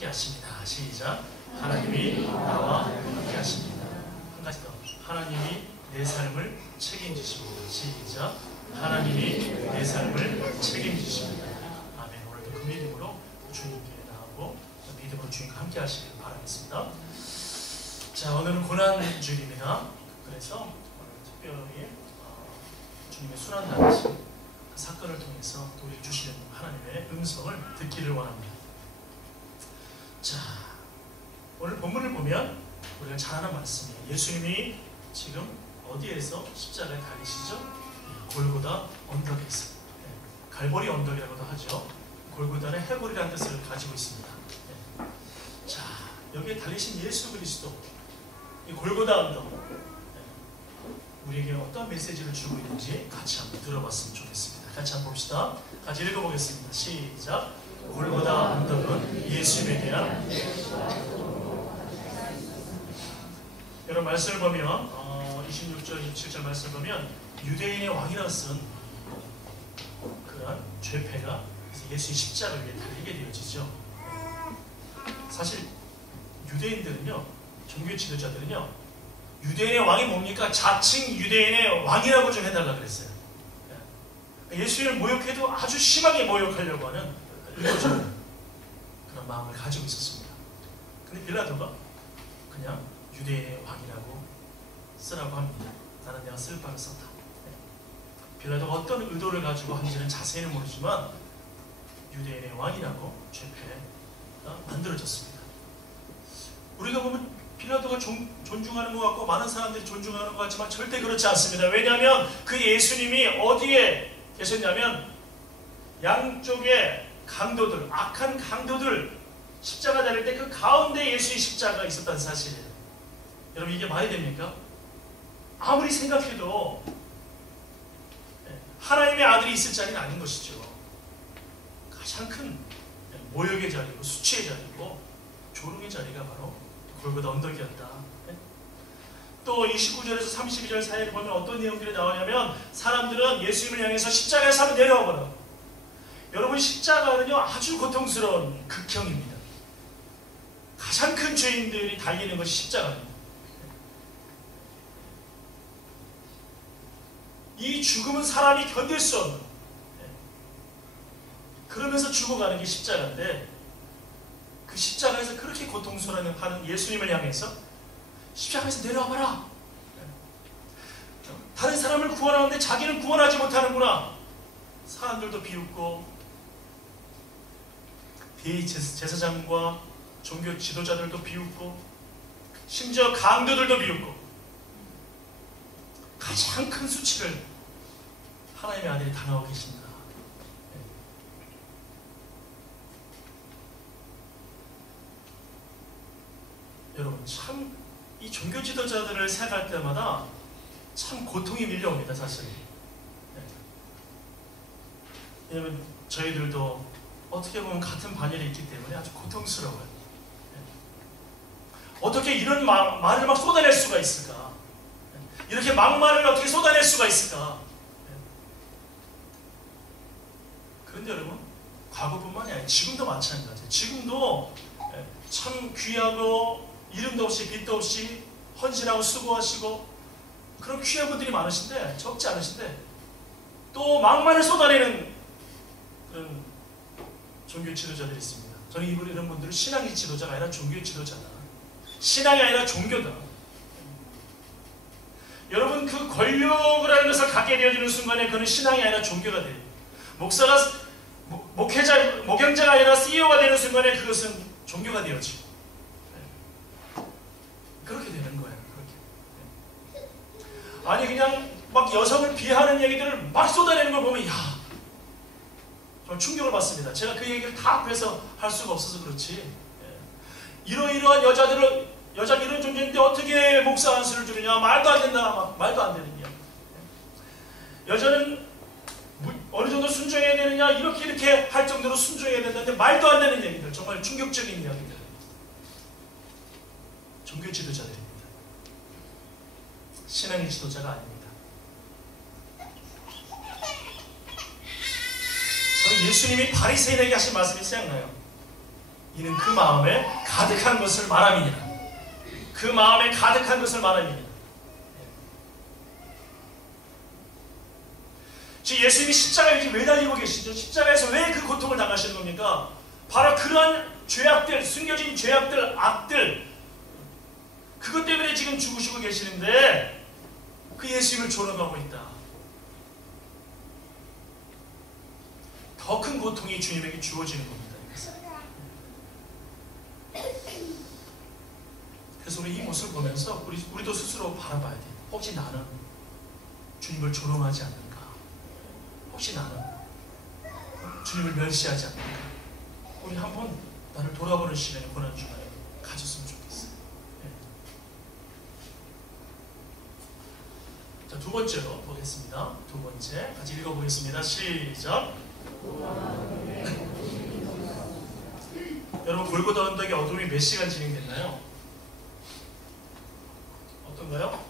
함께 하십니다. 시작. 하나님이 나와 함께 하십니다. 한 가지 더. 하나님이 내 삶을 책임지십니다. 시작. 하나님이 내 삶을 책임지십니다. 아멘. 오늘도 그 믿음으로 주님께 나오고 믿음으로 주님과 함께 하시길 바라겠습니다. 자, 오늘은 고난주일입니다. 그래서 오늘 특별히 주님의 순환당하신 그 사건을 통해서 또 우리 주시는 하나님의 음성을 듣기를 원합니다. 자, 오늘 본문을 보면 우리가 잘 아는 말씀이에요. 예수님이 지금 어디에서 십자가에 달리시죠? 골고다 언덕에서. 갈보리 언덕이라고도 하죠. 골고다는 해골이라는 뜻을 가지고 있습니다. 자, 여기에 달리신 예수 그리스도, 이 골고다 언덕, 우리에게 어떤 메시지를 주고 있는지 같이 한번 들어봤으면 좋겠습니다. 같이 한번 봅시다. 같이 읽어보겠습니다. 시작. 골고다 언덕은 예수님에 대한 여러분 말씀을 보면 26절, 27절 말씀을 보면 유대인의 왕이라 쓴 그런 죄패가 예수의 십자가를 위해 달리게 되어지죠. 사실 유대인들은요, 종교 지도자들은요, 유대인의 왕이 뭡니까? 자칭 유대인의 왕이라고 좀 해달라 그랬어요. 예수님을 모욕해도 아주 심하게 모욕하려고 하는 의도적인 그런 마음을 가지고 있었습니다. 근데 빌라도가 그냥 유대인의 왕이라고 쓰라고 합니다. 나는 내가 쓸 바를 썼다. 빌라도가 어떤 의도를 가지고 한지는 자세히는 모르지만 유대인의 왕이라고 죄패가 만들어졌습니다. 우리가 보면 빌라도가 존중하는 것 같고 많은 사람들이 존중하는 것 같지만 절대 그렇지 않습니다. 왜냐하면 그 예수님이 어디에 계셨냐면 양쪽에 강도들, 악한 강도들 십자가 달릴 때 그 가운데 예수의 십자가가 있었다는 사실이에요. 여러분 이게 말이 됩니까? 아무리 생각해도 하나님의 아들이 있을 자리는 아닌 것이죠. 가장 큰 모욕의 자리고 수치의 자리고 조롱의 자리가 바로 골고다 언덕이었다. 또 29절에서 32절 사이를 보면 어떤 내용들이 나오냐면 사람들은 예수님을 향해서 십자가에서 한번 내려와보라. 여러분 십자가는요 아주 고통스러운 극형입니다. 가장 큰 죄인들이 달리는 것이 십자가입니다. 이 죽음은 사람이 견딜 수 없는, 그러면서 죽어가는 게 십자가인데 그 십자가에서 그렇게 고통스러워하는 예수님을 향해서 십자가에서 내려와봐라. 다른 사람을 구원하는데 자기는 구원하지 못하는구나. 사람들도 비웃고 대제사장과 종교 지도자들도 비웃고 심지어 강도들도 비웃고 가장 큰 수치를 하나님의 아들이 당하고 계십니다. 여러분 참 이 종교 지도자들을 생각할 때마다 참 고통이 밀려옵니다. 사실. 왜냐하면 저희들도 어떻게 보면 같은 반열에 있기 때문에 아주 고통스러워요. 어떻게 이런 말을 막 쏟아낼 수가 있을까? 이렇게 막말을 어떻게 쏟아낼 수가 있을까? 그런데 여러분 과거뿐만이 아니라 지금도 마찬가지예요. 지금도 참 귀하고 이름도 없이 빛도 없이 헌신하고 수고하시고 그런 귀한 분들이 많으신데 적지 않으신데 또 막말을 쏟아내는 그런 종교 지도자들이 있습니다. 저는 이런 분들은 신앙의 지도자가 아니라 종교의 지도자다. 신앙이 아니라 종교다. 여러분 그 권력을 하는 것을 갖게 되어지는 순간에 그는 신앙이 아니라 종교가 돼요. 목사가 목양자가 아니라 CEO가 되는 순간에 그것은 종교가 되어지고 그렇게 되는 거예요. 그렇게. 아니 그냥 막 여성을 비하하는 얘기들을 막 쏟아내는 걸 보면 야 정말 충격을 받습니다. 제가 그 얘기를 다 앞에서 할 수가 없어서 그렇지. 이러이러한 여자 이런 존재인데 어떻게 목사 안수를 주느냐 말도 안 된다. 말도 안 되는 이야기. 여자는 어느 정도 순종해야 되느냐 이렇게 할 정도로 순종해야 된다는데 말도 안 되는 얘기들, 정말 충격적인 이야기들. 종교 지도자들입니다. 신앙의 지도자가 아닙니다. 저는 예수님이 바리새인에게 하신 말씀이 생각나요. 이는 그 마음에 가득한 것을 말함이니라. 그 마음에 가득한 것을 말함이니라. 지금 예수님이 십자가에 왜 달리고 계시죠? 십자가에서 왜 그 고통을 당하시는 겁니까? 바로 그러한 죄악들, 숨겨진 죄악들, 악들, 그것 때문에 지금 죽으시고 계시는데 그 예수님을 조롱하고 있다. 더 큰 고통이 주님에게 주어지는 겁니다. 그래서 우리 이 모습을 보면서 우리도 스스로 바라봐야 돼요. 혹시 나는 주님을 조롱하지 않는가? 혹시 나는 주님을 멸시하지 않는가? 우리 한번 나를 돌아보는 시간을 고난 주간에 가졌으면 좋겠어요. 네. 자, 두 번째로 보겠습니다. 두 번째 같이 읽어보겠습니다. 시작. 여러분, 골고다 언덕의 어둠이 몇 시간 진행됐나요? 어떤가요?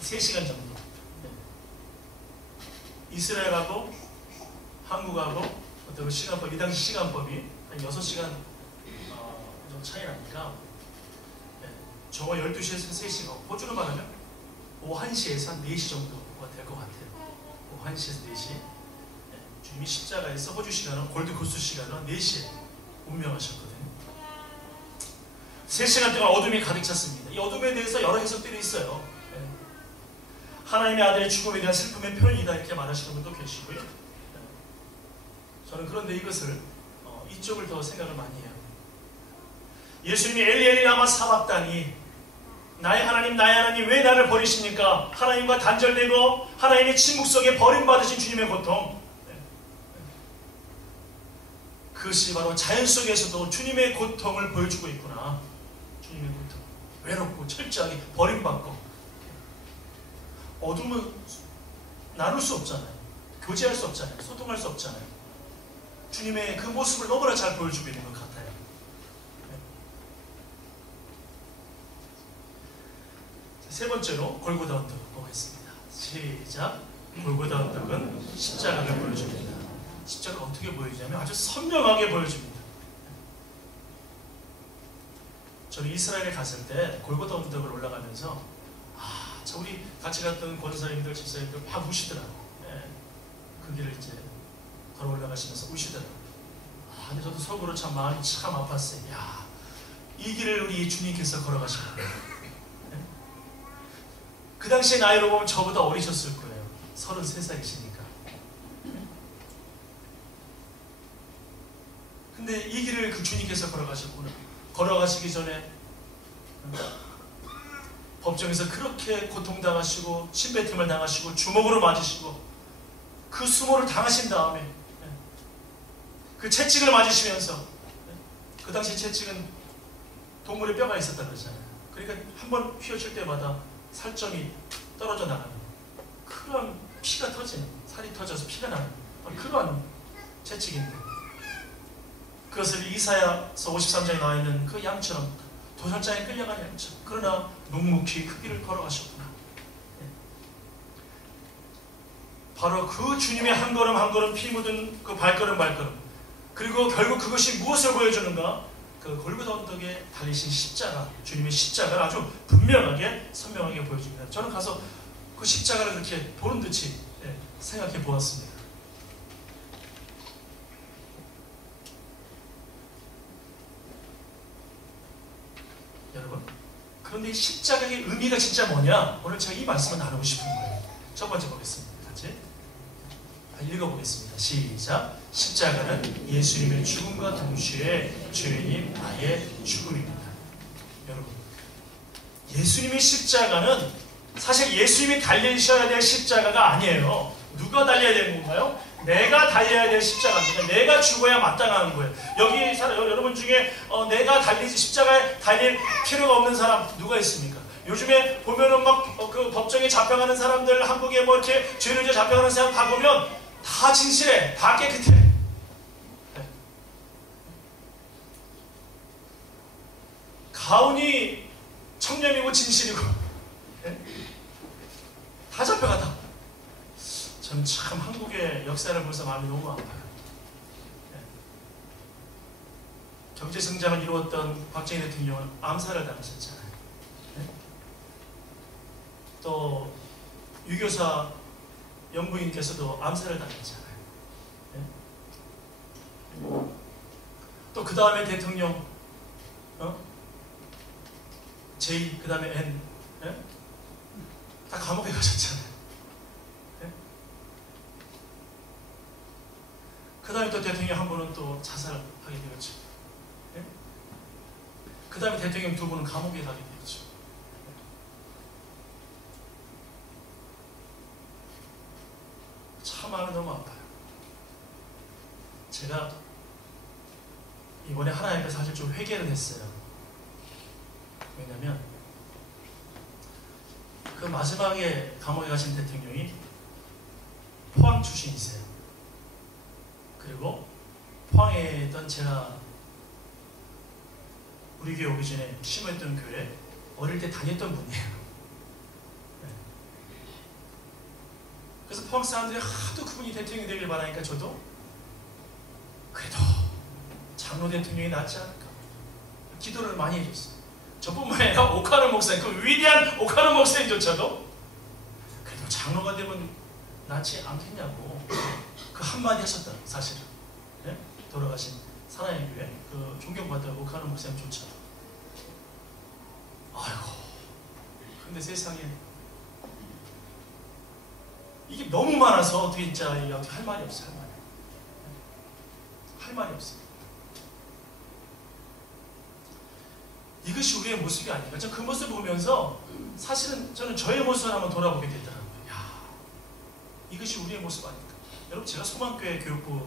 3시간 정도. 네. 이스라엘하고 한국하고 어떤 시간법, 이 당시 시간법이 한 6시간 좀 차이 나니까, 네. 저거 12시에서 3시간, 호주로 말하면 오후 1시에서 한 4시 정도가 될 것 같아요. 오후 1시에서 4시. 네. 주님이 십자가에서 호주 시간은 골드코스트 시간은 4시에 운명하셨거든요. 3시간 동안 어둠이 가득 찼습니다. 이 어둠에 대해서 여러 해석들이 있어요. 네. 하나님의 아들의 죽음에 대한 슬픔의 표현이다 이렇게 말하시는 분도 계시고요. 네. 저는 그런데 이것을 이쪽을 더 생각을 많이 해요. 예수님이 엘리 엘리 라마 사박다니, 나의 하나님 나의 하나님 왜 나를 버리십니까? 하나님과 단절되고 하나님의 침묵 속에 버림받으신 주님의 고통, 그것이 바로 자연 속에서도 주님의 고통을 보여주고 있구나. 주님의 고통, 외롭고 철저하게 버림받고, 어둠은 나눌 수 없잖아요. 교제할 수 없잖아요. 소통할 수 없잖아요. 주님의 그 모습을 너무나 잘 보여주고 있는 것 같아요. 세 번째로 골고다 언덕 보겠습니다. 시작. 골고다 언덕은 십자가를 보여줍니다. 십자가가 어떻게 보이냐면 아주 선명하게 보여줍니다. 저는 이스라엘에 갔을 때 골고다 언덕을 올라가면서 우리 같이 갔던 권사님들, 집사님들 막 우시더라고. 그 길을 이제 걸어 올라가시면서 우시더라고. 근데 저도 속으로 참 마음이 참 아팠어요. 야, 이 길을 우리 주님께서 걸어가시는 거예요. 그 당시에 나이로 보면 저보다 어리셨을 거예요. 33살이시니까. 근데 이 길을 그 주님께서 걸어가셨구나. 걸어가시기 전에 법정에서 그렇게 고통당하시고 침뱉음을 당하시고 주먹으로 맞으시고 그 수모를 당하신 다음에 그 채찍을 맞으시면서, 그 당시 채찍은 동물의 뼈가 있었다 그러잖아요. 그러니까 한번 휘어칠 때마다 살점이 떨어져 나가는 그런 피가 터지는, 살이 터져서 피가 나는 그런 채찍인데, 그것을 이사야서 53장에 나와 있는 그 양처럼, 도살장에 끌려간 양처럼, 그러나 묵묵히 그 길을 걸어가셨구나. 바로 그 주님의 한 걸음 한 걸음 피 묻은 그 발걸음 발걸음, 그리고 결국 그것이 무엇을 보여주는가? 그 골고다 언덕에 달리신 십자가, 주님의 십자가를 아주 분명하게 선명하게 보여줍니다. 저는 가서 그 십자가를 그렇게 보는 듯이 생각해 보았습니다. 여러분, 그런데 이 십자가의 의미가 진짜 뭐냐? 오늘 제가 이 말씀을 나누고 싶은 거예요. 첫 번째 보겠습니다. 같이 읽어보겠습니다. 시작. 십자가는 예수님의 죽음과 동시에 죄인 나의 죽음입니다. 여러분, 예수님의 십자가는 사실 예수님이 달리셔야 될 십자가가 아니에요. 누가 달려야 되는 건가요? 내가 달려야 될 십자가입니다. 내가 죽어야 마땅한 거예요. 여기 여러분 중에 내가 십자가에 달릴 필요가 없는 사람 누가 있습니까? 요즘에 보면은 막 그 법정에 잡혀가는 사람들, 한국에 뭐 이렇게 죄를 지어 잡혀가는 사람 다 보면 다 진실해, 다 깨끗해. 네. 가훈이 청렴이고 진실이고, 네? 다 잡혀가다. 저는 참 한국의 역사를 보면서 마음이 너무 아파요. 네. 경제 성장을 이루었던 박정희 대통령은 암살을 당하셨잖아요. 네? 또 유교사 영부인께서도 암살을 당했잖아요. 네? 또 그 다음에 대통령 J, 그 다음에 N, 네? 다 감옥에 가셨잖아요. 네? 그 다음에 또 대통령 한 분은 또 자살하게 되었죠. 네? 그 다음에 대통령 두 분은 감옥에 가게 되었죠. 참 마음이 너무 아파요. 제가 이번에 하나님 앞에 사실 좀 회개를 했어요. 왜냐면 그 마지막에 감옥에 가신 대통령이 포항 출신이세요. 그리고 포항에 있던 제가 우리 교회 오기 전에 심어했던 교회 어릴 때 다녔던 분이에요. 네. 그래서 포항 사람들이 하도 그분이 대통령이 되길 바라니까 저도 그래도 장로 대통령이 낫지 않을까 기도를 많이 해줬어요. 저뿐만 아니라 오카노 목사님, 그 위대한 오카노 목사님조차도 그래도 장로가 되면 낫지 않겠냐고 그 한마디 하셨다. 사실은 네? 돌아가신 사랑의 교회 그 존경받던 오카노 목사님조차도. 아이고, 근데 세상에 이게 너무 많아서 어떻게 진짜 어떻게 할 말이 없어요. 할 말이 없어요. 이것이 우리의 모습이 아닌가. 저 그 모습을 보면서 사실은 저는 저의 모습을 한번 돌아보게 되더라고요. 야, 이것이 우리의 모습 아닌가. 여러분, 제가 소망교회 교육부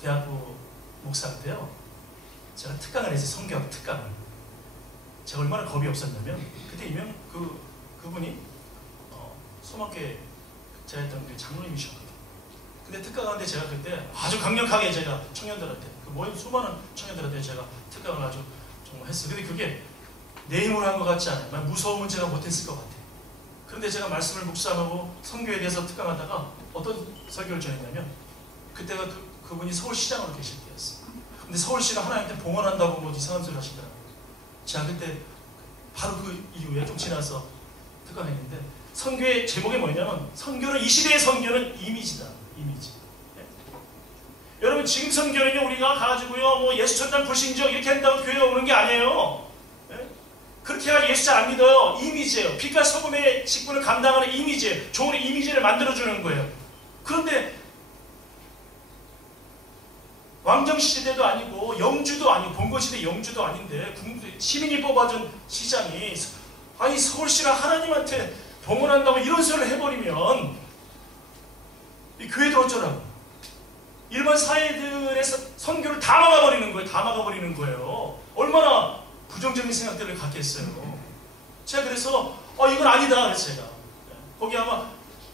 대학부 목사인데요. 제가 특강을 했어요. 성경 특강을. 제가 얼마나 겁이 없었냐면 그때 이명 그분이 소망교회 제가 했던 그 장로님이셨거든요. 근데 특강하는데 제가 그때 아주 강력하게 제가 청년들한테 그 모인 수많은 청년들한테 제가 특강을 아주 정말 했어요. 근데 그게 내 힘으로 한 것 같지 않아요. 무서움은 제가 못했을 것 같아요. 그런데 제가 말씀을 묵상하고 선교에 대해서 특강하다가 어떤 설교를 전했냐면 그때가 그분이 서울시장으로 계실 때였어요. 근데 서울시가 하나님한테 봉헌한다고 뭐 이상한 소리 하시더라고요. 제가 그때 바로 그 이후에 좀 지나서 특강했는데 선교의 제목이 뭐냐면 선교는 이 시대의 선교는 이미지다. 이미지. 네? 여러분, 지금 선교는요 우리가 가지고요 뭐 예수천당 불신적 이렇게 한다고 교회가 오는 게 아니에요. 네? 그렇게 해야 예수 잘 안 믿어요. 이미지예요. 빛과 소금의 직분을 감당하는 이미지예요. 좋은 이미지를 만들어주는 거예요. 그런데 왕정시대도 아니고 영주도 아니고 봉건시대 영주도 아닌데 시민이 뽑아준 시장이 아니 서울시가 하나님한테 봉헌한다고 이런 소리를 해버리면 이 교회도 어쩌라고. 일반 사회들에서 선교를 다 막아버리는 거예요. 다 막아버리는 거예요. 얼마나 부정적인 생각들을 갖겠어요. 제가 그래서 이건 아니다 그래서 제가 거기 아마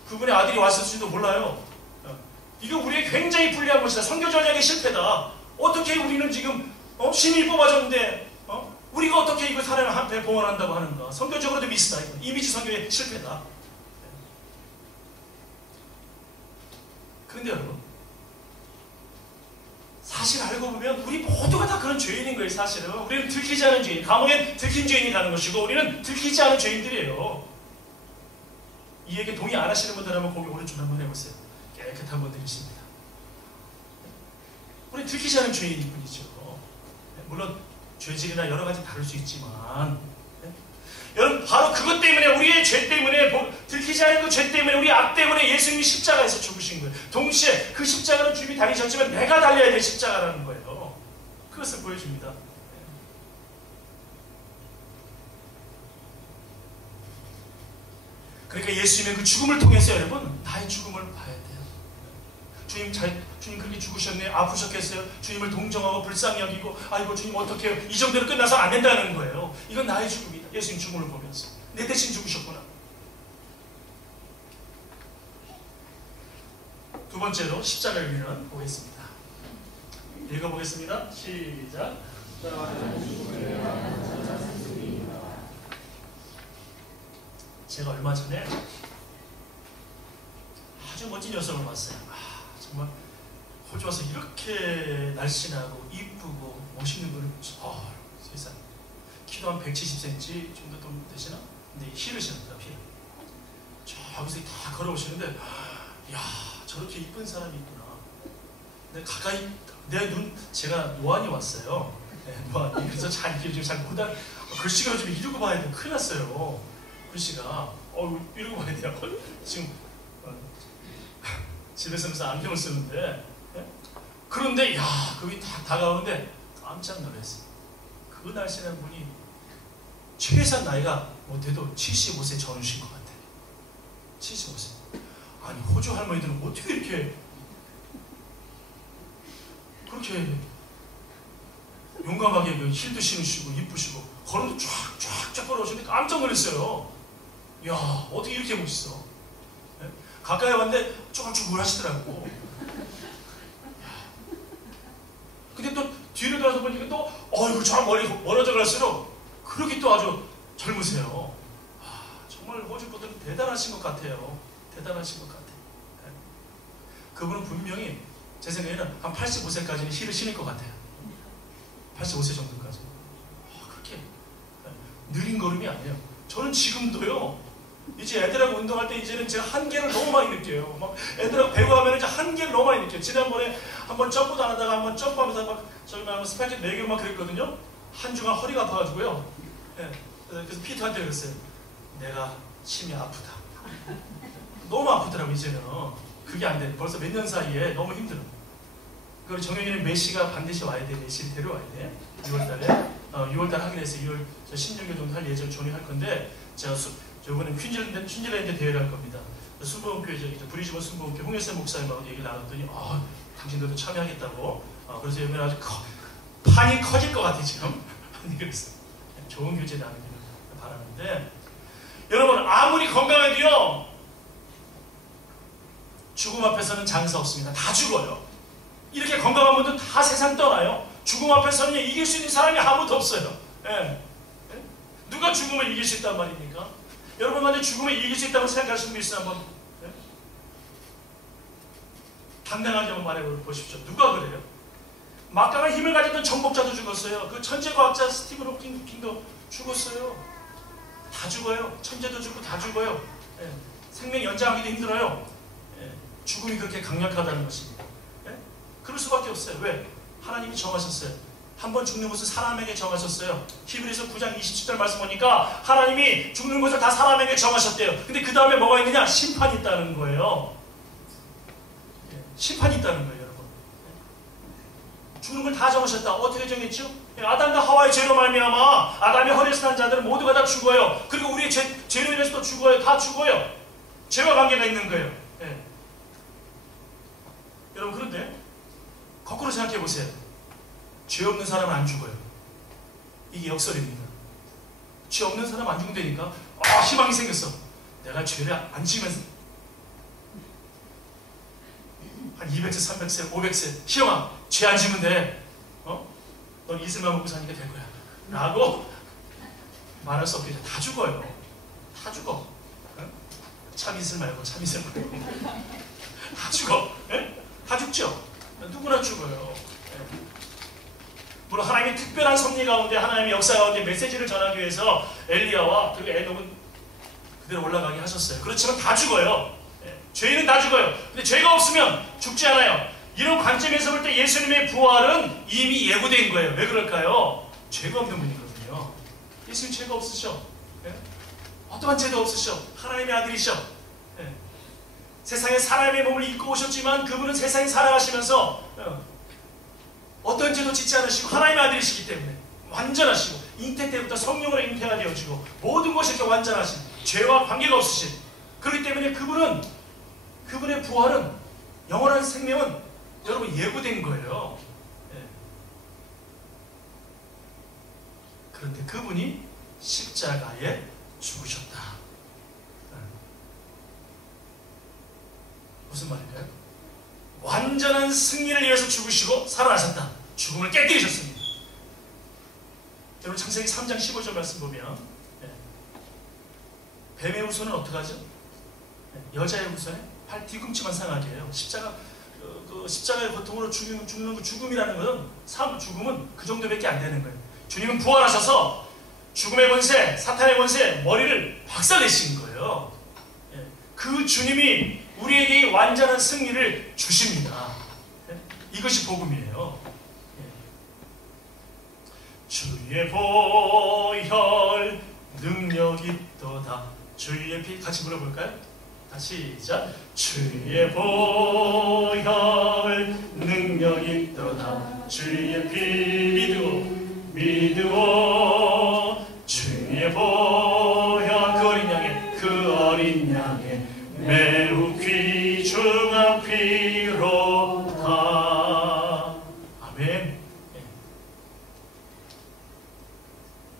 그분의 아들이 왔을지도 몰라요. 이거 우리에게 굉장히 불리한 것이다. 선교 전략의 실패다. 어떻게 우리는 지금 시민이 뽑아줬는데 우리가 어떻게 이걸 사람을 한패 봉헌한다고 하는가. 선교적으로도 미스다. 이거. 이미지 선교의 실패다. 그런데 여러분, 사실 알고 보면 우리 모두가 다 그런 죄인인 거예요. 사실은 우리는 들키지 않은 죄인, 감옥에 들킨 죄인이 가는 것이고 우리는 들키지 않은 죄인들이에요. 이 얘기 동의 안 하시는 분들 한번 거기 오른쪽 한번 해보세요. 깨끗한 분들이 있습니다. 우리는 들키지 않은 죄인일 뿐이죠. 물론 죄질이나 여러 가지 다를 수 있지만 여러분, 바로 그것 때문에 우리의 죄 때문에 들키지 않은 그 죄 때문에 우리 악 때문에 예수님이 십자가에서 죽으신 거예요. 동시에 그 십자가는 주님이 다니셨지만 내가 달려야 될 십자가라는 거예요. 그것을 보여줍니다. 그러니까 예수님의 그 죽음을 통해서 여러분 나의 죽음을 봐야 돼요. 주님 그렇게 죽으셨네. 아프셨겠어요. 주님을 동정하고 불쌍히 여기고 아이고 주님 어떡해요. 이 정도로 끝나서 안 된다는 거예요. 이건 나의 죽음이다. 예수님 죽음을 보면서 내 대신 죽으셨구나. 두 번째로 십자가의 의미는 보겠습니다. 읽어보겠습니다. 시작. 제가 얼마 전에 아주 멋진 여성을 봤어요. 정말 호주 와서 이렇게 날씬하고 이쁘고 멋있는 분을 보면서 세상 키도 한 170cm 정도 좀 되시나? 근데 힐을 신었더라. 힐. 저기서 다 걸어오시는데 야 저렇게 이쁜 사람이 있구나. 근데 가까이 제가 노안이 왔어요. 네, 노안이. 그래서 잘 못 글씨가 좀 이러고 봐야 돼. 큰일 났어요. 글씨가 이러고 봐야 돼요. 지금 집에서 그래서 안경을 쓰는데 네? 그런데 야 그게 다 다가오는데 깜짝 놀랐어요. 그 날씬한 분이 최소한 나이가 못해도 75세 전후신 것 같아요. 75세. 아니 호주 할머니들은 어떻게 이렇게 그렇게 용감하게 그 힐도 신으시고 이쁘시고 걸음도 쫙쫙쫙 걸어오시는데 깜짝 놀랐어요. 야 어떻게 이렇게 멋있어. 네? 가까이 왔는데 쭈글쭈글 하시더라고. 근데 또 뒤를 돌아서 보니까 또 어이구 저 머리 멀어져 갈수록 그렇게 또 아주 젊으세요. 정말 호주 분들은 대단하신 것 같아요. 대단하신 것 같아요. 네. 그분은 분명히 제 생각에는 한 85세까지는 힐을 신을 것 같아요. 85세 정도까지. 그렇게 느린 걸음이 아니에요. 저는 지금도요. 이제 애들하고 운동할 때 이제는 제가 한계를 너무 많이 느껴요. 막 애들하고 배구하면 이제 한계를 너무 많이 느껴요. 지난번에 한번 점프도 안 하다가 한번 점프하면서 막 저기 막 스파이크 4개 막 그랬거든요. 한 주간 허리가 아파가지고요. 네. 그래서 피터한테 그랬어요. 내가 심이 아프다. 너무 아프더라고 이제는. 그게 안 돼. 벌써 몇 년 사이에 너무 힘들어. 그리고 정현이는 메시가 반드시 와야 돼. 메시를 데려와야 돼. 6월달에 6월달 하기로 해서 2월 16일 정도 할 예정 조언할 건데 제가 이번에 퀸즐랜드 대회를 할 겁니다. 순복음교회 브리즈번 순복음교회 홍일선 목사님하고 얘기를 나눴더니 당신들도 참여하겠다고. 그래서 이번에 아주 판이 커질 것 같아 지금. 그래서 좋은 교제 나누기를 바라는데 여러분 아무리 건강해도요 죽음 앞에서는 장사 없습니다. 다 죽어요. 이렇게 건강한 분들 다 세상 떠나요. 죽음 앞에서는 이길 수 있는 사람이 아무도 없어요. 예. 누가 죽음을 이길 수 있단 말입니까? 여러분 만약 죽음을 이길 수 있다고 생각하시는 분 있어요? 한번 예? 당당하게 한번 말해보십시오. 누가 그래요? 막강한 힘을 가졌던 정복자도 죽었어요. 그 천재과학자 스티븐 호킹도 죽었어요. 다 죽어요. 천재도 죽고 다 죽어요. 예. 생명 연장하기도 힘들어요. 예. 죽음이 그렇게 강력하다는 것입니다. 예? 그럴 수밖에 없어요. 왜? 하나님이 정하셨어요. 한 번 죽는 것을 사람에게 정하셨어요. 히브리서 9장 27절 말씀 보니까 하나님이 죽는 것을 다 사람에게 정하셨대요. 근데 그 다음에 뭐가 있느냐? 심판이 있다는 거예요. 예. 심판이 있다는 거예요. 죽는 걸 다 정하셨다. 어떻게 정했죠? 아담과 하와의 죄로 말미암아 아담의 허리에서 난 자들은 모두가 다 죽어요. 그리고 우리의 죄로 인해서도 죽어요. 다 죽어요. 죄와 관계가 있는 거예요. 예. 여러분 그런데 거꾸로 생각해 보세요. 죄 없는 사람은 안 죽어요. 이게 역설입니다. 죄 없는 사람 안 죽는다니까 희망이 생겼어. 내가 죄를 안 지으면 한 200세, 300세, 500세 희영아 죄 안 지면 돼. 넌 이슬만 먹고 사니까 될 거야. 라고 말할 수 없겠죠. 다 죽어요. 다 죽어. 참 이슬 말고 참 이슬 말고 다 죽어. 예? 다 죽죠. 누구나 죽어요. 예. 물론 하나님의 특별한 섭리 가운데 하나님의 역사 가운데 메시지를 전하기 위해서 엘리야와 그리고 에녹은 그대로 올라가게 하셨어요. 그렇지만 다 죽어요. 예. 죄인은 다 죽어요. 근데 죄가 없으면 죽지 않아요. 이런 관점에서 볼 때 예수님의 부활은 이미 예고된 거예요. 왜 그럴까요? 죄가 없는 분이거든요. 예수님 죄가 없으셔. 예? 어떠한 죄도 없으셔. 하나님의 아들이셔. 예. 세상에 사람의 몸을 입고 오셨지만 그분은 세상에 살아가시면서 어떤 죄도 짓지 않으시고 하나님의 아들이시기 때문에 완전하시고 잉태 때부터 성령으로 잉태가 되어지고 모든 것이 이렇게 완전하신 죄와 관계가 없으신 그렇기 때문에 그분의 부활은 영원한 생명은 여러분 예고된 거예요. 예. 그런데 그분이 십자가에 죽으셨다. 무슨 말일까요? 완전한 승리를 위해서 죽으시고 살아나셨다. 죽음을 깨뜨리셨습니다. 여러분 창세기 3장 15절 말씀 보면 뱀의 후손은 어떡하죠? 여자의 후손에 팔 뒤꿈치만 상하게 해요. 십자가 그 십자가의 고통으로 죽는 그 죽음이라는 것은 죽음은 그 정도밖에 안 되는 거예요. 주님은 부활하셔서 죽음의 권세, 사탄의 권세, 머리를 박살내신 거예요. 예. 그 주님이 우리에게 완전한 승리를 주십니다. 예. 이것이 복음이에요. 예. 주의 보혈 능력이 있도다. 주의 피 같이 불러볼까요? 다시 시작. 주의 보혈 능력이 있도다. 주의 피 믿으오 주의 보혈 그 어린 양의 매우 귀중한 피로다. 아멘.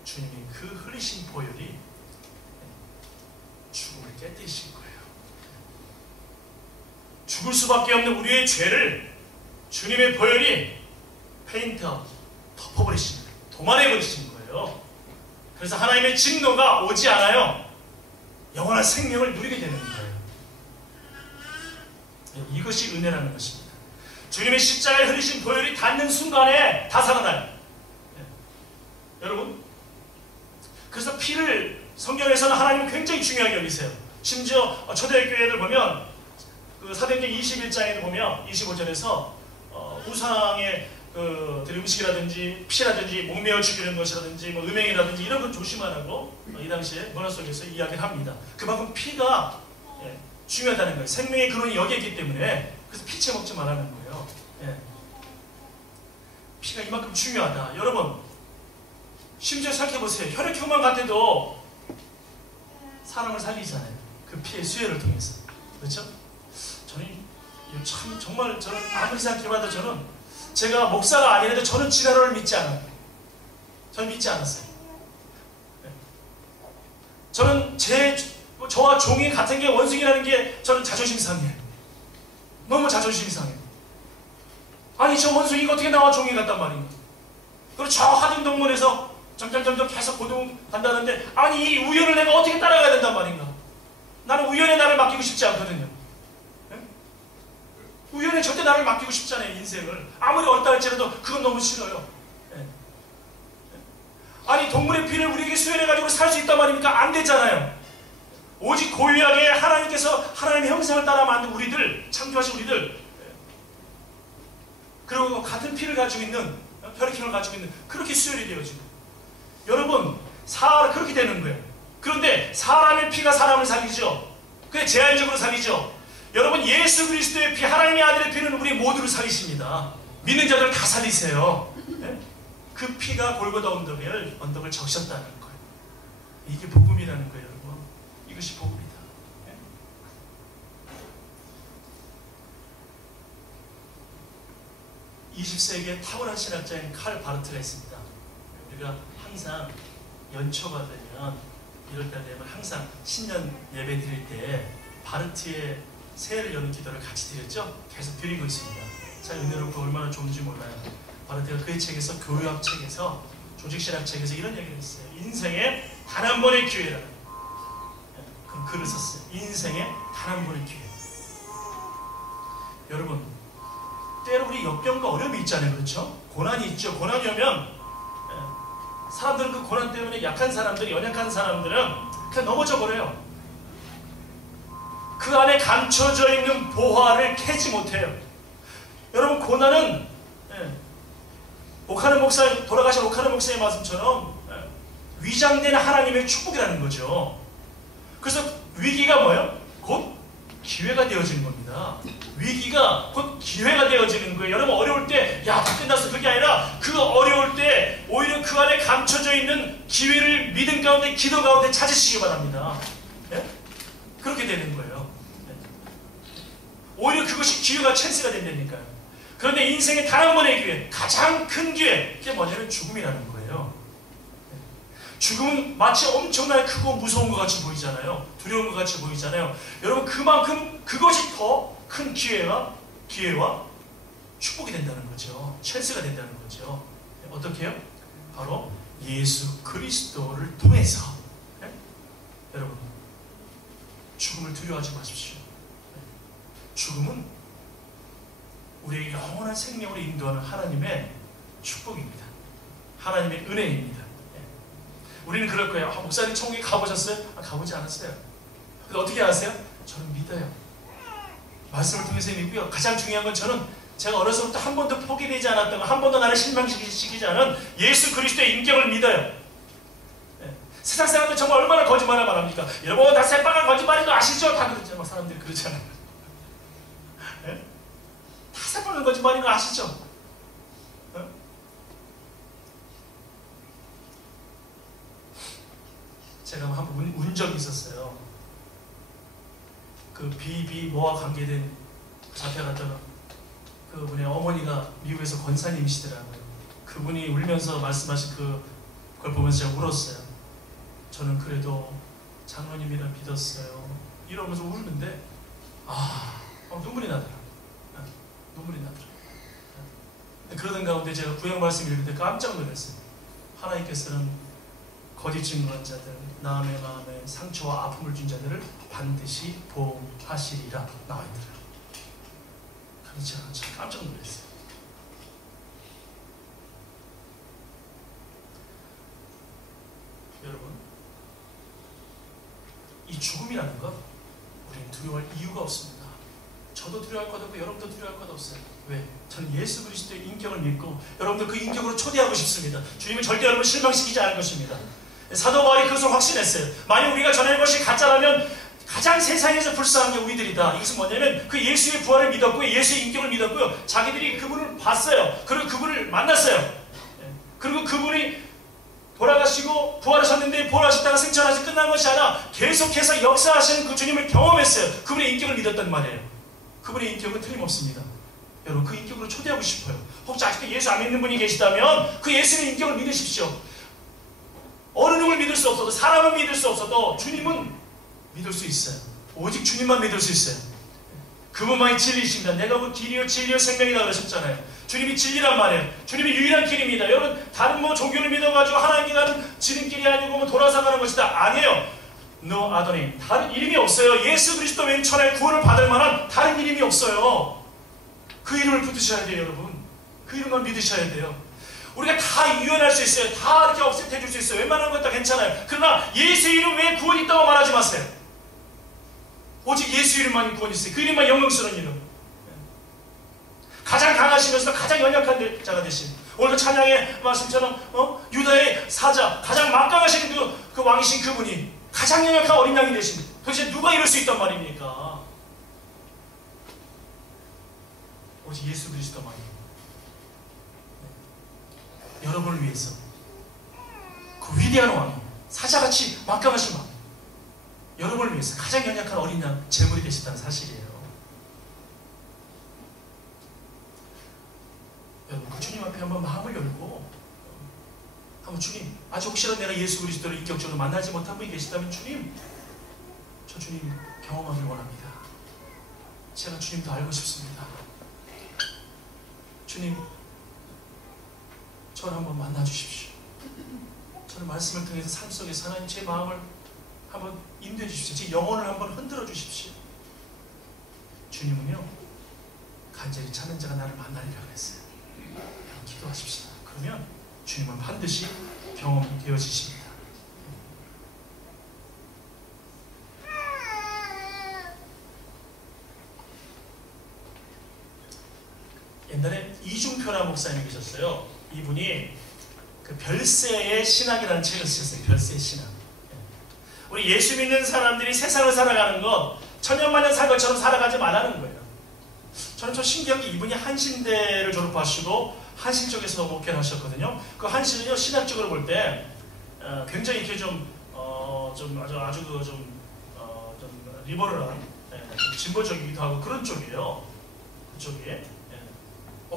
주님이 그 흘리신 보혈이 죽음을 깨뜨리신 거예요. 죽을 수밖에 없는 우리의 죄를 주님의 보혈이 페인트하고 덮어버리신 거예요. 도말해버리신 거예요. 그래서 하나님의 진노가 오지 않아요. 영원한 생명을 누리게 되는 거예요. 이것이 은혜라는 것입니다. 주님의 십자가에 흘리신 보혈이 닿는 순간에 다 살아나요. 여러분, 그래서 피를 성경에서는 하나님은 굉장히 중요하게 여기세요. 심지어 초대교회들 보면 그 사도행전 21장에도 보면 25절에서 우상의 음식이라든지 피라든지 목매어 죽이는 것이라든지 뭐 음행이라든지 이런 건 조심하라고 이 당시에 문화 속에서 이야기를 합니다. 그만큼 피가 중요하다는 거예요. 생명의 근원이 여기에 있기 때문에. 그래서 피채 먹지 말라는 거예요. 피가 이만큼 중요하다. 여러분, 심지어 생각해보세요. 혈액형만 같아도 사람을 살리잖아요. 그 피의 수혈을 통해서. 그렇죠? 저는 정말 저는 아무리 생각해봐도 저는 제가 목사가 아니라도 저는 진화론을 믿지 않아요. 저는 믿지 않았어요. 저는 저와 종이 같은 게 원숭이라는 게 저는 자존심 상해요. 너무 자존심이 상해요. 아니 저 원숭이가 어떻게 나와 종이 같단 말인가. 그리고 저 하등동문에서 점점 계속 고등한다는데 아니 이 우연을 내가 어떻게 따라가야 된단 말인가. 나는 우연에 나를 맡기고 싶지 않거든요. 우연에 절대 나를 맡기고 싶지 않아요. 인생을 아무리 어렵다 할지라도 그건 너무 싫어요. 아니 동물의 피를 우리에게 수혈해가지고 살 수 있단 말입니까? 안 되잖아요. 오직 고유하게 하나님께서 하나님의 형상을 따라 만든 우리들, 창조하신 우리들, 그리고 같은 피를 가지고 있는, 혈액형을 가지고 있는, 그렇게 수혈이 되어지고. 여러분, 그렇게 되는 거예요. 그런데 사람의 피가 사람을 살리죠. 그게 제한적으로 살리죠. 여러분, 예수 그리스도의 피, 하나님의 아들의 피는 우리 모두를 살리십니다. 믿는 자들 다 살리세요. 그 피가 골고다 언덕을 적셨다는 거예요. 이게 복음이라는 거예요, 여러분. 이것이 복음이다. 20세기의 탁월한 신학자인 칼 바르트가 있습니다. 우리가 항상 연초가 되면 이럴 때 되면 항상 신년 예배 드릴 때 바르트의 새해를 여는 기도를 같이 드렸죠? 계속 드리고 있습니다. 참 은혜롭고 얼마나 좋은지 몰라요. 바르트가 그의 책에서, 교회학 책에서, 조직신학 책에서 이런 얘기를 했어요. 인생에 단 한 번의 기회라는 그런 글을 썼어요. 인생에 단 한 번의 기회. 여러분, 때로 우리 역경과 어려움이 있잖아요. 그렇죠? 고난이 있죠. 고난이 오면 사람들은 그 고난 때문에 약한 사람들이, 연약한 사람들은 그냥 넘어져 버려요. 그 안에 감춰져 있는 보화를 캐지 못해요. 여러분, 고난은 돌아가신 오카는 목사의 말씀처럼 위장된 하나님의 축복이라는 거죠. 그래서 위기가 뭐예요? 곧 기회가 되어지는 겁니다. 위기가 곧 기회가 되어지는 거예요. 여러분, 어려울 때 야, 다 끝났어. 그게 아니라 그 어려울 때 오히려 그 안에 감춰져 있는 기회를 믿음 가운데, 기도 가운데 찾으시기 바랍니다. 그렇게 되는 거예요. 오히려 그것이 기회가, 찬스가 된다니까요. 그런데 인생의 단 한 번의 기회, 가장 큰 기회, 그게 뭐냐면 죽음이라는 거예요. 죽음은 마치 엄청나게 크고 무서운 것 같이 보이잖아요. 두려운 것 같이 보이잖아요. 여러분, 그만큼 그것이 더 큰 기회와 축복이 된다는 거죠. 찬스가 된다는 거죠. 어떻게 해요? 바로 예수 그리스도를 통해서. 여러분, 죽음을 두려워하지 마십시오. 죽음은 우리의 영원한 생명으로 인도하는 하나님의 축복입니다. 하나님의 은혜입니다. 우리는 그럴 거예요. 목사님 천국에 가보셨어요? 가보지 않았어요. 근데 어떻게 아세요? 저는 믿어요. 말씀을 통해서 믿고요. 가장 중요한 건 저는 제가 어려서부터 한 번도 포기되지 않았던 거, 한 번도 나를 실망시키지 않은 예수 그리스도의 인격을 믿어요. 세상 사람들 정말 얼마나 거짓말을 말합니까? 여러분 다 새빨간 거짓말인 거 아시죠? 다 그러죠. 막 사람들이 그러잖아요. 네? 다 새빨간 거짓말인 거 아시죠? 제가 한번 운 적이 있었어요. 그 뭐와 관계된 잡혀 갔다가 그분의 어머니가 미국에서 권사님이시더라고요. 그분이 울면서 말씀하신 그걸 보면서 제가 울었어요. 저는 그래도 장로님이라 믿었어요. 이러면서 울는데 눈물이 나더라고요. 눈물이 나더라고요. 그러던 가운데 제가 구약 말씀 읽을 때 깜짝 놀랐어요. 하나님께서는 거짓 증거한 자들, 남의 마음에 상처와 아픔을 준 자들을 반드시 보호하시리라 나와있더라고요. 그래서 제가 참 깜짝 놀랐어요. 여러분, 이 죽음이라는 것 우리는 두려워할 이유가 없습니다. 저도 두려워할 것 없고 여러분도 두려워할 것 없어요. 왜? 저는 예수 그리스도의 인격을 믿고 여러분들 그 인격으로 초대하고 싶습니다. 주님은 절대 여러분을 실망시키지 않을 것입니다. 사도 바울이 그것을 확신했어요. 만약 우리가 전할 것이 가짜라면 가장 세상에서 불쌍한 게 우리들이다. 이것은 뭐냐면 그 예수의 부활을 믿었고 예수의 인격을 믿었고요. 자기들이 그분을 봤어요. 그리고 그분을 만났어요. 그리고 그분이 돌아가시고 부활하셨는데 부활하셨다가 승천하시 끝난 것이 아니라 계속해서 역사하시는 그 주님을 경험했어요. 그분의 인격을 믿었단 말이에요. 그분의 인격은 틀림없습니다. 여러분 그 인격으로 초대하고 싶어요. 혹시 아직도 예수 안 믿는 분이 계시다면 그 예수의 인격을 믿으십시오. 어느 누굴 믿을 수 없어도 사람은 믿을 수 없어도 주님은 믿을 수 있어요. 오직 주님만 믿을 수 있어요. 그분만이 진리이십니다. 내가 그 길이요 진리요 생명이다 그러셨잖아요. 주님이 진리란 말이에요. 주님이 유일한 길입니다. 여러분 다른 종교를 믿어가지고 하나님께 가는 지름길이 아니고 돌아서 가는 것이다. 아니에요. No other name. 다른 이름이 없어요. 예수 그리스도 외엔 천하의 구원을 받을 만한 다른 이름이 없어요. 그 이름을 붙드셔야 돼요. 여러분 그 이름만 믿으셔야 돼요. 우리가 다 유연할 수 있어요. 다 이렇게 offset 해줄 수 있어요. 웬만한 건 다 괜찮아요. 그러나 예수 이름 외에 구원이 있다고 말하지 마세요. 오직 예수 이름만이 구원이 있어요. 그 이름만 영광스러운 이름. 가장 강하시면서도 가장 연약한 자가 되신 오늘 그 찬양의 말씀처럼 유다의 사자 가장 막강하신 그 왕이신 그분이 가장 연약한 어린 양이 되신 도대체 누가 이럴 수 있단 말입니까? 오직 예수 그리스도만이 여러분을 위해서 그 위대한 왕이 사자같이 막강하신 왕 여러분을 위해서 가장 연약한 어린 양 제물이 되셨다는 사실이에요. 여러분 그 주님 앞에 한번 마음을 열고 한번 주님 아직 혹시라도 내가 예수 그리스도를 인격적으로 만나지 못한 분이 계시다면 주님 저 주님 경험하길 원합니다. 제가 주님도 알고 싶습니다. 주님 저를 한번 만나 주십시오. 저는 말씀을 통해서 삶 속에서 하나님 제 마음을 한번 인도해 주십시오. 제 영혼을 한번 흔들어 주십시오. 주님은요 간절히 찾는 자가 나를 만나리라고 했어요. 기도하십시오. 그러면 주님은 반드시 경험되어지십니다. 옛날에 이중표나 목사님이 계셨어요. 이분이 그 별세의 신학이라는 책을 쓰셨어요. 별세의 신학. 우리 예수 믿는 사람들이 세상을 살아가는 것 천년만년 살 것처럼 살아가지 말라는 거예요. 저는 좀 신기한 게 이분이 한신대를 졸업하시고 한신 쪽에서 목회를 하셨거든요. 그 한신은요 신학적으로 볼 때 굉장히 이렇게 좀 리버럴한 좀 진보적이기도 하고 그런 쪽이에요. 그쪽에.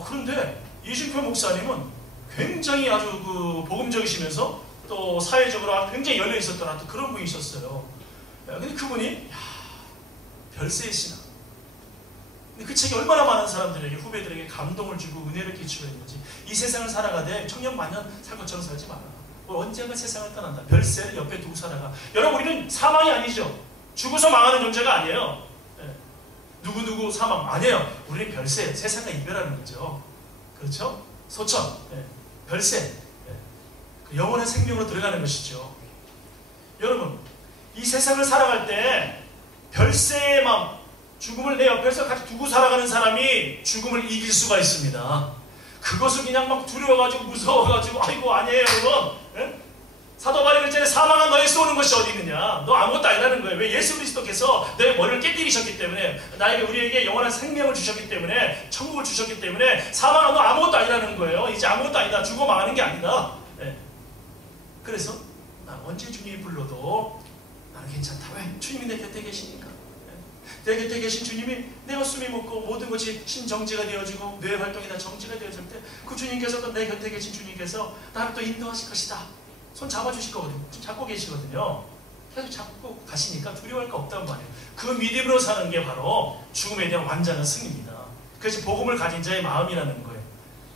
그런데 이준표 목사님은 굉장히 아주 그 복음적이시면서 또 사회적으로 굉장히 열려 있었던 또 그런 분이 있었어요. 근데 그분이 별세의 신학. 근데 그 책이 얼마나 많은 사람들에게 후배들에게 감동을 주고 은혜를 끼치고 있는지 이 세상을 살아가되 청년만년 살 것처럼 살지 마라. 언젠가 세상을 떠난다. 별세를 옆에 두고 살아가. 여러분 우리는 사망이 아니죠. 죽어서 망하는 존재가 아니에요. 누구누구 사망. 아니에요. 우리는 별세, 세상과 이별하는 거죠. 그렇죠? 소천, 별세, 그 영원한 생명으로 들어가는 것이죠. 여러분, 이 세상을 살아갈 때 별세의 마음, 죽음을 내 옆에서 같이 두고 살아가는 사람이 죽음을 이길 수가 있습니다. 그것을 그냥 막 두려워가지고 무서워가지고 아이고 아니에요 여러분. 사도 바울이 그랬잖아요. 사망한 너에 쏘는 것이 어디 있느냐. 너 아무것도 아니라는 거예요. 왜? 예수 그리스도께서 너의 머리를 깨뜨리셨기 때문에, 나에게 우리에게 영원한 생명을 주셨기 때문에, 천국을 주셨기 때문에 사망한 너 아무것도 아니라는 거예요. 이제 아무것도 아니다. 죽어 망하는 게 아니다. 그래서 나 언제 주님이 불러도 나는 괜찮다. 왜? 주님이 내 곁에 계시니까. 내 곁에 계신 주님이 내가 숨이 멎고 모든 것이 신정지가 되어지고 뇌 활동이 다 정지가 되어질 때 그 주님께서도 내 곁에 계신 주님께서 나를 또 인도하실 것이다. 손 잡아주실 거거든요. 지금 잡고 계시거든요. 계속 잡고 가시니까 두려워할 거 없단 말이에요. 그 믿음으로 사는 게 바로 죽음에 대한 완전한 승리입니다. 그래서 복음을 가진 자의 마음이라는 거예요.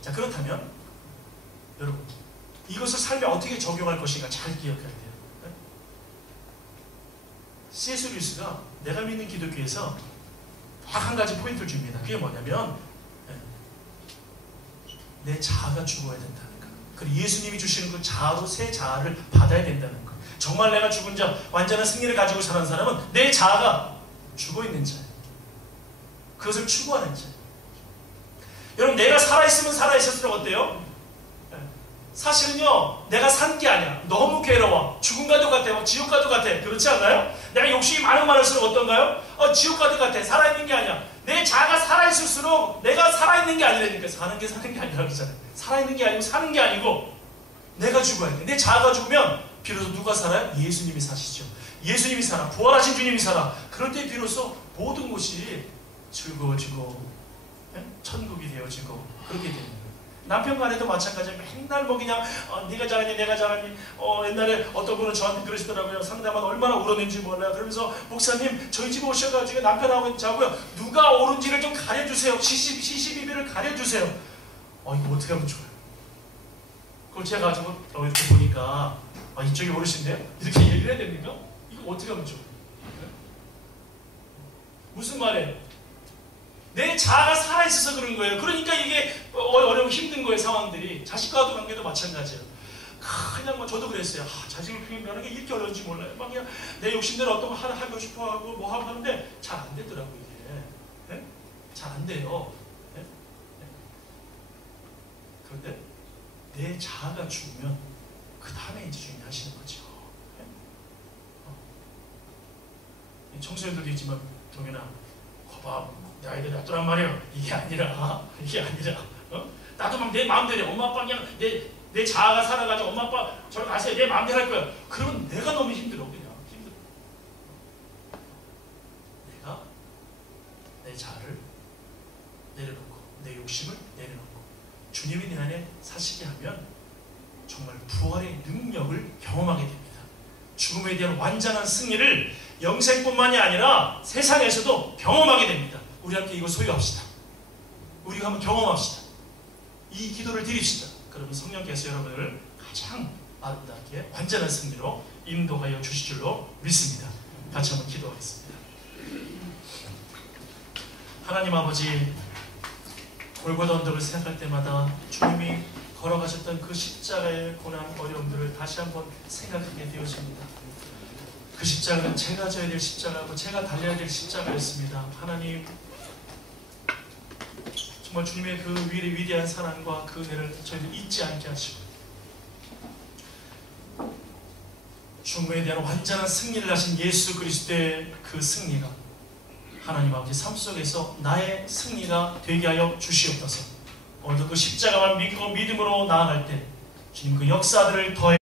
자, 그렇다면 여러분, 이것을 삶에 어떻게 적용할 것인가 잘 기억해야 돼요. C.S. 루이스가 내가 믿는 기독교에서 딱 한 가지 포인트를 줍니다. 그게 뭐냐면 내 자아가 죽어야 된다는 거. 그리고 예수님이 주시는 그 자아로 새 자아를 받아야 된다는 거. 정말 내가 죽은 자, 완전한 승리를 가지고 사는 사람은 내 자아가 죽어있는 자예요. 그것을 추구하는 자예요. 여러분, 내가 살아있으면 살아있을수록 어때요? 사실은요, 내가 산 게 아니야. 너무 괴로워. 죽음과도 같아. 지옥과도 같아. 그렇지 않나요? 내가 욕심이 많을수록 어떤가요? 지옥과도 같아. 살아있는 게 아니야. 내 자아가 살아있을수록 내가 살아있는 게 아니라니까. 사는 게 아니라 그러잖아요. 살아있는 게 아니고 사는 게 아니고 내가 죽어야 돼. 내 자아가 죽으면 비로소 누가 살아요? 예수님이 사시죠. 예수님이 살아. 부활하신 주님이 살아. 그럴 때 비로소 모든 것이 즐거워지고 천국이 되어지고 그렇게 됩니다. 남편 간에도 마찬가지예요. 맨날 뭐 그냥 네가 잘하니 내가 잘하니. 옛날에 어떤 분은 저한테 그러시더라고요. 상담한 얼마나 울었는지 몰라요. 그러면서 목사님 저희 집에 오셔가지고 남편하고 자고요. 누가 옳은지를 좀 가려주세요. 시시비비를 가려주세요. 이거 어떻게 하면 좋아요? 그걸 제가 가지고 이렇게 보니까 이쪽이 옳으신데요? 이렇게 얘기를 해야 됩니까? 이거 어떻게 하면 좋아요? 무슨 말이에요? 내 자아가 살아있어서 그런 거예요. 그러니까 이게 어려운 힘든 거예요. 상황들이. 자식과도 관계도 마찬가지예요. 그냥 뭐 저도 그랬어요. 자식을 표현하는 게 이렇게 어려운지 몰라요. 막 그냥 내 욕심대로 어떤 거 하나 하고 싶어 하고 뭐 하고 하는데 잘 안 되더라고요. 이게. 잘 안 돼요. 그런데 내 자아가 죽으면 그 다음에 이제 주인이 하시는 거죠. 청소년들도 있지만 동현아 거봐 내 아이들이 놔두란 말이에요. 이게 아니라 나도 막 내 마음대로 엄마 아빠 그냥 내 자아가 살아가지고 엄마 아빠 저를 가세요. 내 마음대로 할 거야. 그러면 내가 너무 힘들어. 그냥 힘들어. 내가 내 자아를 내려놓고 내 욕심을 내려놓고 주님이 내 안에 사시게 하면 정말 부활의 능력을 경험하게 됩니다. 죽음에 대한 완전한 승리를 영생뿐만이 아니라 세상에서도 경험하게 됩니다. 우리 함께 이거 소유합시다. 우리가 한번 경험합시다. 이 기도를 드립시다. 그러면 성령께서 여러분을 가장 아름답게 완전한 승리로 인도하여 주실 줄로 믿습니다. 같이 한번 기도하겠습니다. 하나님 아버지, 골고다 언덕을 생각할 때마다 주님이 걸어가셨던 그 십자가의 고난, 어려움들을 다시 한번 생각하게 되어집니다. 그 십자가는 제가 져야 될 십자가고 제가 달려야 될 십자가였습니다. 하나님, 정말 주님의 그 위대한 사랑과 그 은혜를 저희들 잊지 않게 하시고 죽음에 대한 완전한 승리를 하신 예수 그리스도의 그 승리가 하나님 아버지 삶 속에서 나의 승리가 되게 하여 주시옵소서. 오늘도 그 십자가만 믿고 믿음으로 나아갈 때 주님 그 역사들을 더해